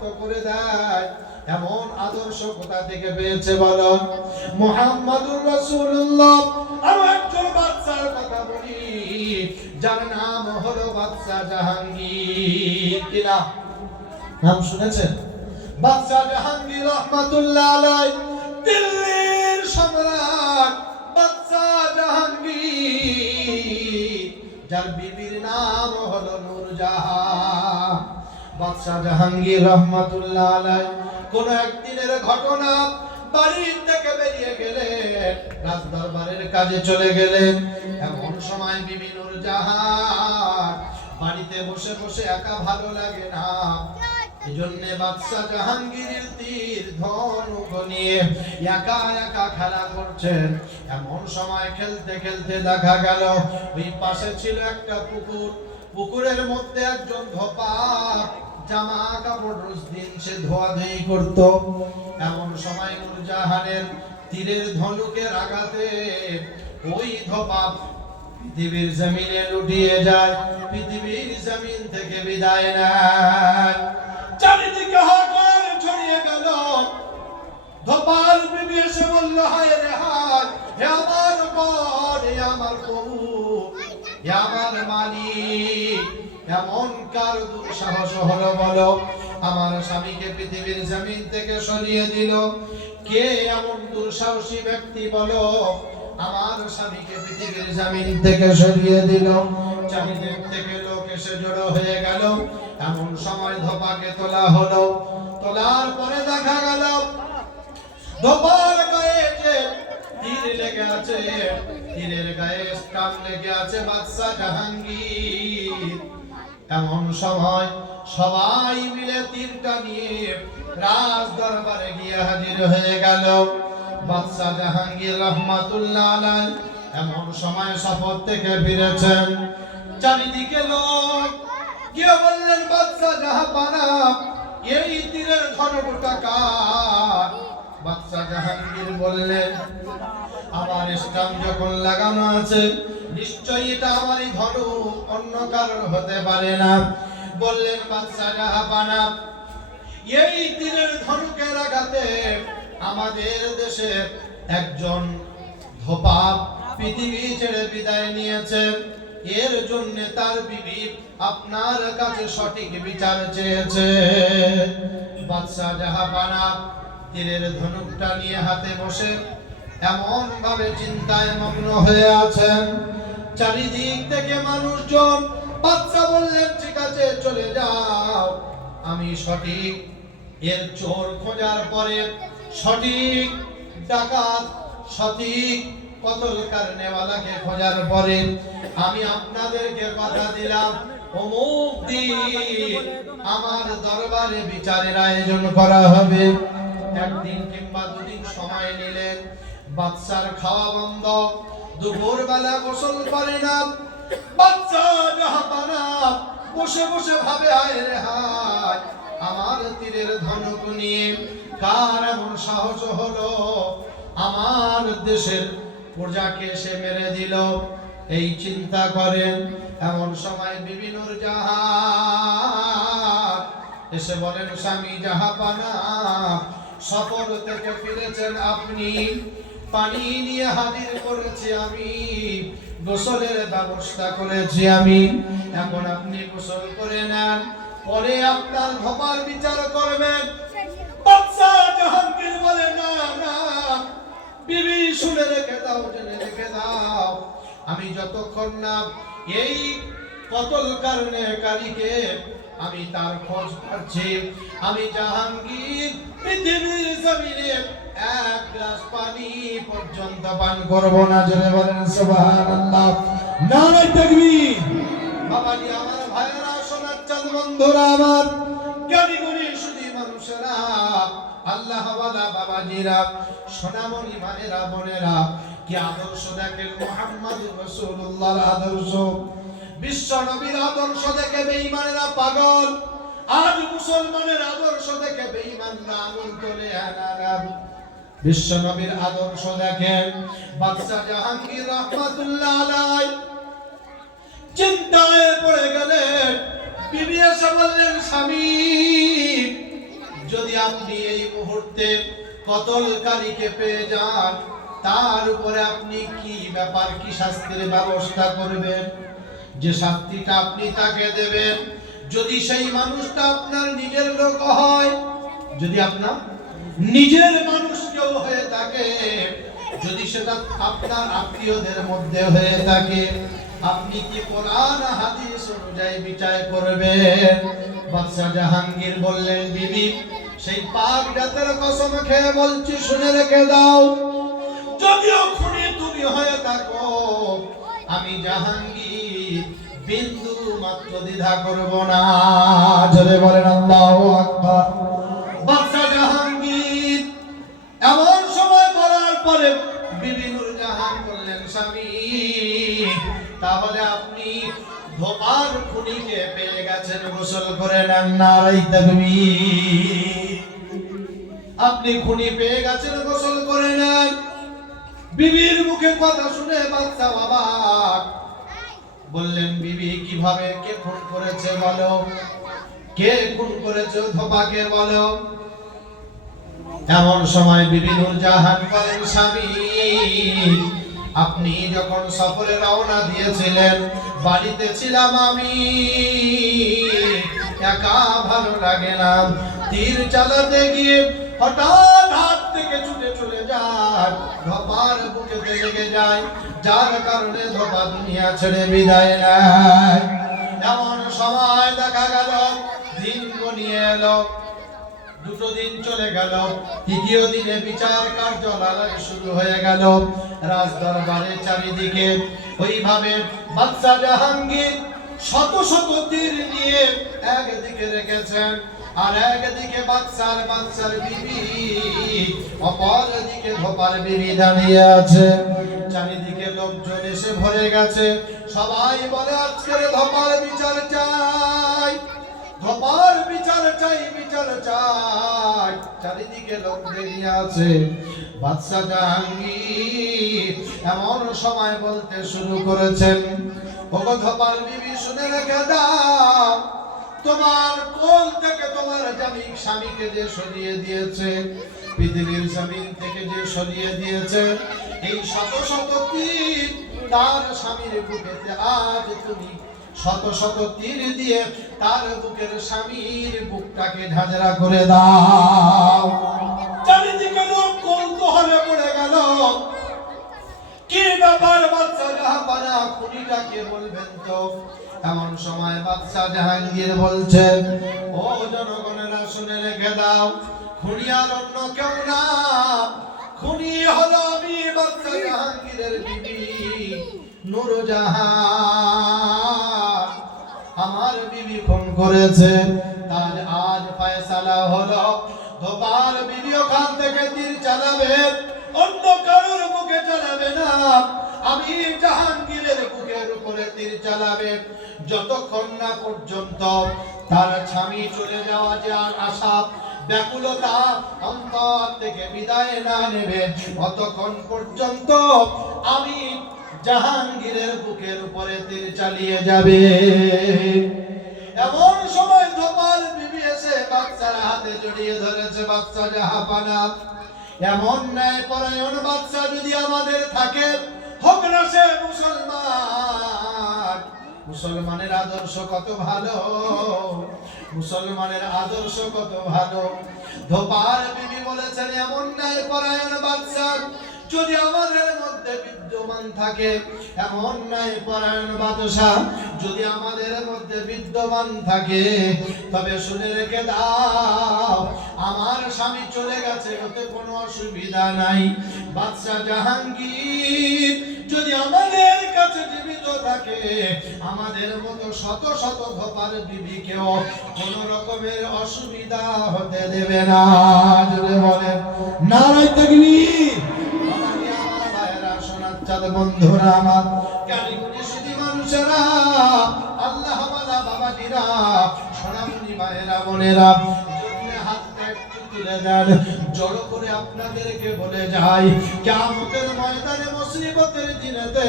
মুক্ত করে দেয়। এমন আদর্শ কোথা থেকে পেয়েছে বলো? মুহাম্মাদুর রাসূলুল্লাহ। আর একজন বাদশার কথা বলি, যার নাম হলো বাদশা জাহাঙ্গীর। কি নাম শুনেছেন? বাদশা জাহাঙ্গীর রহমাতুল্লাহ আলাইহি, দিল্লির সম্রাট বাদশা জাহাঙ্গীর, যার বিবির নাম হলো নূরজাহান। বাদশা জাহাঙ্গীর রহমাতুল্লাহ আলাইহি কোন একদিনের ঘটনা, বাড়ি থেকে বেরিয়ে গেলেন, রাজ দরবারের কাজে চলে গেলেন। এমন সময় বিবি নূরজাহান বাড়িতে বসে বসে একা ভালো লাগে না, এজন্য বাদশা জাহাঙ্গীরের তীর ধনুক নিয়ে একা একা খেলা করছেন। এমন সময় খেলতে খেলতে দেখা গেল ওই পাশে ছিল একটা পুকুর, পুকুরের মধ্যে একজন ধোপা জামা কাপড় রোজ দিন সে ধোয়াধুয়ি করত। এমন সময় নূরজাহানের তীরের ধনুকের আঘাতে ওই ধোপা পৃথিবীর জমিনে লুটিয়ে যায়, পৃথিবীর জমিন থেকে বিদায় নেয়। চারিদিকে হাহাকার ছড়িয়ে গেল। ধোপার বিবি এসে বলল, হায় রে হায়, হে আমার বর, হে আমার প্রভু, হে আমার মালিক, এমন কার দুঃসাহস হলো বলো? আমার স্বামীকে পৃথিবীর জমিন থেকে সরিয়ে দিল। কে এমন দুঃসাহসী ব্যক্তি বলো? আমার স্বামীকে পৃথিবীর জমিন থেকে সরিয়ে দিল। চারিদিক থেকে লোক এসে জড়ো হয়ে গেল। এমন সময় ধোপাকে তোলা হলো। তোলার পরে দেখা গেল ধোপার গায়ে যে তীর লেগে আছে, তীরের গায়ে স্টাম লেগে আছে বাদশা জাহাঙ্গীর। এমন সময় সবাই মিলে তীরটা নিয়ে রাজ দরবারে গিয়ে হাজির হয়ে গেল। বাদশা জাহাঙ্গীর রহমাতুল্লাহ আলাইহি এমন সময় সফর থেকে ফিরেছেন। চারিদিকে লোক গিয়ে বললেন, বাদশা জাহাপানা, এই তীরের ধনুকটা কার? বাদশা জাহাঙ্গীর বললেন, আমার স্টাম্প যখন লাগানো আছে, নিশ্চয়ই এটা আমারই ধনুক, অন্য কারোর হতে পারে না। বললেন, বাদশা জাহাপানা, এই তীরের ধনুকের আঘাতে আমাদের দেশের একজন ধোপা পৃথিবী ছেড়ে বিদায় নিয়েছে। এর জন্য তার বিবি আপনার কাছে সঠিক বিচার চেয়েছে। বাদশা জাহাপানা তীরের ধনুকটা নিয়ে হাতে বসে এমন ভাবে চিন্তায় মগ্ন হয়ে আছেন। চারিদিক থেকে মানুষজন। বাদশা বললেন, ঠিক আছে, চলে যাও, আমি সঠিক এর চোর খোঁজার পরে, সঠিক ডাকাত, সঠিক কতলকার নেওয়ালাকে খোঁজার পরে আমি আপনাদেরকে কথা দিলাম, অমুক দিন আমার দরবারে বিচারের আয়োজন করা হবে। একদিন কিংবা দুদিন সময় নিলেন। বাদশার খাওয়া বন্ধ, দুপুর বেলা গোসল করে না। বাদশা জাহাপানা বসে বসে ভাবে, হায় রে হায়, আমার তীরের ধনুক নিয়ে কার এমন সাহস হলো আমার দেশের প্রজাকে সে মেরে দিল। এই চিন্তা করেন। এমন সময় বিবি নূরজাহান এসে বলেন, স্বামী জাহাপানা, সফর থেকে ফিরেছেন আপনি, পানি নিয়ে হাজির করেছি আমি, গোসলের ব্যবস্থা করেছি আমি, এখন আপনি গোসল করে নেন, পরে আপনার ধোপার বিচার করবেন। বাদশা জাহাঙ্গীর বলে, না না বিবি, শুনে রেখে দাও, জেনে রেখে দাও, আমি যতক্ষণ না এই কতলকার নেকারীকে আমি তার খোঁজ পাচ্ছি, আমি জাহাঙ্গীর পৃথিবীর জমিনে এক গ্লাস পানি পর্যন্ত পান করব না। জোরে বলেন সুবহানাল্লাহ, নারে তাকবীর। বাবাজি আমার, ভাইরা, সোনার চাঁদ বন্ধুরা আমার, জ্ঞানী গুণী সুধী মানুষেরা, আল্লাহ ওয়ালা বাবাজিরা, সোনামণি মায়েরা, বোনেরা, কি আদর্শ দেখেন মুহাম্মদুর রাসূলুল্লাহর আদর্শ। বিশ্ব নবীর আদর্শ দেখে বেঈমানেরা পাগল। আজ মুসলমানের আদর্শ দেখে বেঈমানরা আঙুল তোলে আনারাম। বিশ্ব নবীর আদর্শ দেখেন। বাদশা জাহাঙ্গীর রহমাতুল্লাহ আলাইহি চিন্তায় পড়ে গেলেন। বিবি এসে বললেন, স্বামী আপনি এই মুহূর্তে কতলকারীকে পেয়ে যান, তার উপরে আপনি কি ব্যাপার, কি শাস্তির ব্যবস্থা করবেন? যে শাস্তিটা আপনি তাকে দেবেন, যদি সেই মানুষটা আপনার নিজের লোক হয়, যদি আপনার নিজের মানুষ কেউ হয়ে থাকে, যদি সেটা আপনার আত্মীয়দের মধ্যে হয়ে থাকে, আপনি কি কোরআন হাদিস অনুযায়ী বিচার করবেন? বাদশা জাহাঙ্গীর বললেন, বিবি সেই পাক জাতের কসম খেয়ে বলছি, শুনে রেখে দাও, যদিও খুনি তুমি হয়ে থাকো, আমি জাহাঙ্গীর বিন্দু মাত্র দ্বিধা করব না। জোরে বলেন আল্লাহু আকবার। বাদশা জাহাঙ্গীর এমন সময় বলার পরে বিবি নূরজাহান বললেন, স্বামী তাহলে আপনি ধোপার খুনিকে পেয়ে গেছেন, গোসল করে নেন। নারায়ে তাকবীর। আপনি খুনি পেয়ে গেছেন, গোসল করে নেন। বিবির মুখে কথা শুনে বাদশা অবাক। বললেন, বিবি কিভাবে, কে খুন করেছে বলো, কে খুন করেছে ধোপাকে বলো। এমন সময় বিবি নূরজাহান বলেন, স্বামী আপনি যখন সফরে রওনা দিয়েছিলেন, বাড়িতে ছিলাম আমি, একা ভালো লাগে না, তীর চালাতে গিয়ে হঠাৎ হাত থেকে ছুটে চলে যায়, ধোপার বুকেতে লেগে যায়, যার কারণে ধোপা দুনিয়া ছেড়ে বিদায় নেয়। এমন সময় দেখা গেল দিন গনিয়ে এলো, দুটো দিন চলে গেল, তৃতীয় দিনে বিচার কার্যালয় শুরু হয়ে গেল। রাজ দরবারের চারিদিকে ওইভাবে বাদশা জাহাঙ্গীর শত শত তীর নিয়ে একদিকে রেখেছেন, আর একদিকে বাদশার বিবি, অপর দিকে ধোপার বিবি দাঁড়িয়ে আছে। চারিদিকে লোকজন এসে ভরে গেছে, সবাই বলে আজকের ধোপার বিচার চাই, ধোপার বিচার চাই, বিচার চাই। চারিদিকে লোক দাঁড়িয়ে আছে। বাদশা জাহাঙ্গীর এমন সময় বলতে শুরু করেছেন, ওগো ধোপার বিবি শুনে রেখে দাও, তোমার কোল থেকে তোমার স্বামীকে যে সরিয়ে দিয়েছে, পৃথিবীর জমিন থেকে যে সরিয়ে দিয়েছে, এই শত শত তীর তার স্বামীর বুকেতে আজ তুমি শত শত তীর দিয়ে তার বুকের স্বামীর বুকটাকে ঝাঁঝরা করে দাও। চারিদিকে লোক কৌতূহলে পড়ে গেল, কি ব্যাপার বাদশা জাহাপানা, খুনিটা কে বলবেন তো? এমন সময় বাদশা জাহাঙ্গীর বলছেন, ও জনগণেরা শুনে রেখে দাও, খুনি আর অন্য কেউ না, খুনি হলো আমি বাদশা জাহাঙ্গীরের বিবি নূরজাহান। আমার বিবি খুন করেছে, তার আজ ফয়সালা হলো, ধোপার বিবি ওখান থেকে তীর চালাবে, অন্য কারোর বুকে চালাবে না, আমি জাহাঙ্গীরের বুকের উপরে তীর চালাবে। যতক্ষণ না পর্যন্ত তার স্বামী চলে যাওয়া যে আশা ব্যাকুলতা অন্তর থেকে বিদায় না নেবে, ততক্ষণ পর্যন্ত আমি জাহাঙ্গীরের বুকের উপরে তীর চালিয়ে যাবে। এমন সময় ধোপার বিবি এসে বাদশার হাতে জড়িয়ে ধরেছে, বাদশা জাহাপানা, এমন ন্যায় পরায়ণ বাদশা যদি আমাদের থাকে, হোক না সে মুসলমান। মুসলমানের আদর্শ কত ভালো, মুসলমানের আদর্শ কত ভালো। ধোপার বিবি বলেছেন, এমন ন্যায় পরায়ণ বাদশা যদি আমাদের মধ্যে বিদ্যমান থাকে, এমন ন্যায় পরায়ণ বাদশা যদি আমাদের মধ্যে বিদ্যমান থাকে, তবে শুনে রেখে দাও, আমার স্বামী চলে গেছে, ওতে কোনো অসুবিধা নাই। বাদশা জাহাঙ্গীর যদি আমাদের কাছে জীবিত থাকে, আমাদের মতো শত শত ধোপার বিবিকেও কোন রকমের অসুবিধা হতে দেবে না। যদি বলেন নারায়ে তাকবীর। বন্ধুরা আমার, জ্ঞানী সুধী মানুষেরা, আল্লাহ ওয়ালা বাবাজিরা, সোনামণি মায়েরা, বোনেরা, হাতটা একটু তুলে দেন, জড়ো করে আপনাদেরকে বলে যাই, কিয়ামতের ময়দানে মুসিবতের দিনেতে